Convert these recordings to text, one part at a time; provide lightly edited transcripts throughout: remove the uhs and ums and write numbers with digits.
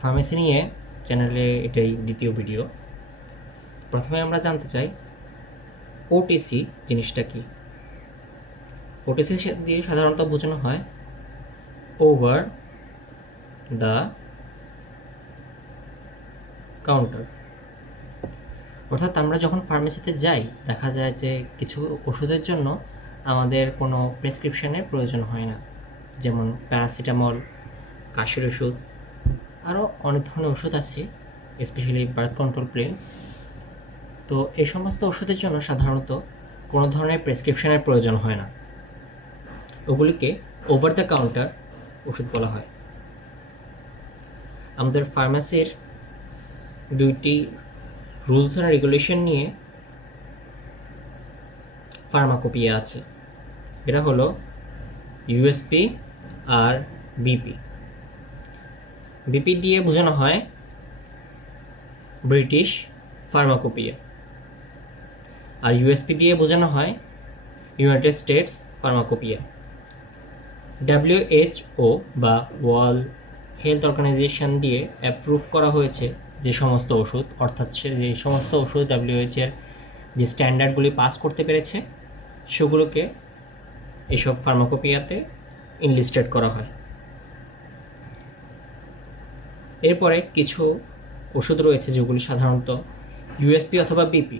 Pharmacy নিয়ে চ্যানেলে এটাই দ্বিতীয় ভিডিও। প্রথমে আমরা জানতে চাই ওটিসি জিনিসটা কি। ওটিসি দিয়ে সাধারণত বোঝানো হয় ওভার দ্য কাউন্টার। অর্থাৎ আমরা যখন ফার্মেসিতে যাই দেখা যায় যে কিছু ওষুধের জন্য আমাদের কোনো প্রেসক্রিপশনের প্রয়োজন হয় না, যেমন প্যারাসিটামল, কাশির ওষুধ, আরও অনেক ধরনের ওষুধ আছে, স্পেশালি বার্থ কন্ট্রোল পিল। তো এই সমস্ত ওষুধের জন্য সাধারণত কোনো ধরনের প্রেসক্রিপশনের প্রয়োজন হয় না, ওগুলিকে ওভার দ্য কাউন্টার ওষুধ বলা হয়। আমাদের ফার্মেসির দুইটি রুলস অ্যান্ড রেগুলেশন নিয়ে ফার্মাকোপিয়া আছে। এটা হলো ইউএসপি আর বিপি। বিপি দিয়ে বোঝানো হয় ব্রিটিশ ফার্মাকোপিয়া, আর ইউএসপি দিয়ে বোঝানো হয় ইউনাইটেড স্টেটস ফার্মাকোপিয়া। WHO বা ওয়ার্ল্ড হেলথ অর্গানাইজেশন দিয়ে অ্যাপ্রুভ করা হয়েছে যে সমস্ত ওষুধ, অর্থাৎ যে সমস্ত ওষুধ WHO এর যে স্ট্যান্ডার্ডগুলি পাস করতে পেরেছে সেগুলোকে এইসব ফার্মাকোপিয়াতে ইনলিস্টেড করা হয়। এরপরে কিছু ওষুধ রয়েছে যেগুলি সাধারণত ইউএসপি অথবা বিপি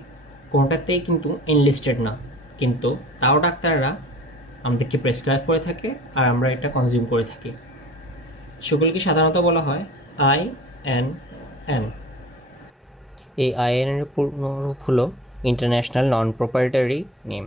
কোনোটাতেই কিন্তু এনলিস্টেড না, কিন্তু তাও ডাক্তাররা আমাদেরকে প্রেসক্রাইব করে থাকে আর আমরা এটা কনজিউম করে থাকি। সেগুলিকে সাধারণত বলা হয় INN। এই INN এর পূর্ণ রূপ হলো ইন্টারন্যাশনাল নন প্রপ্রাইটারি নেম।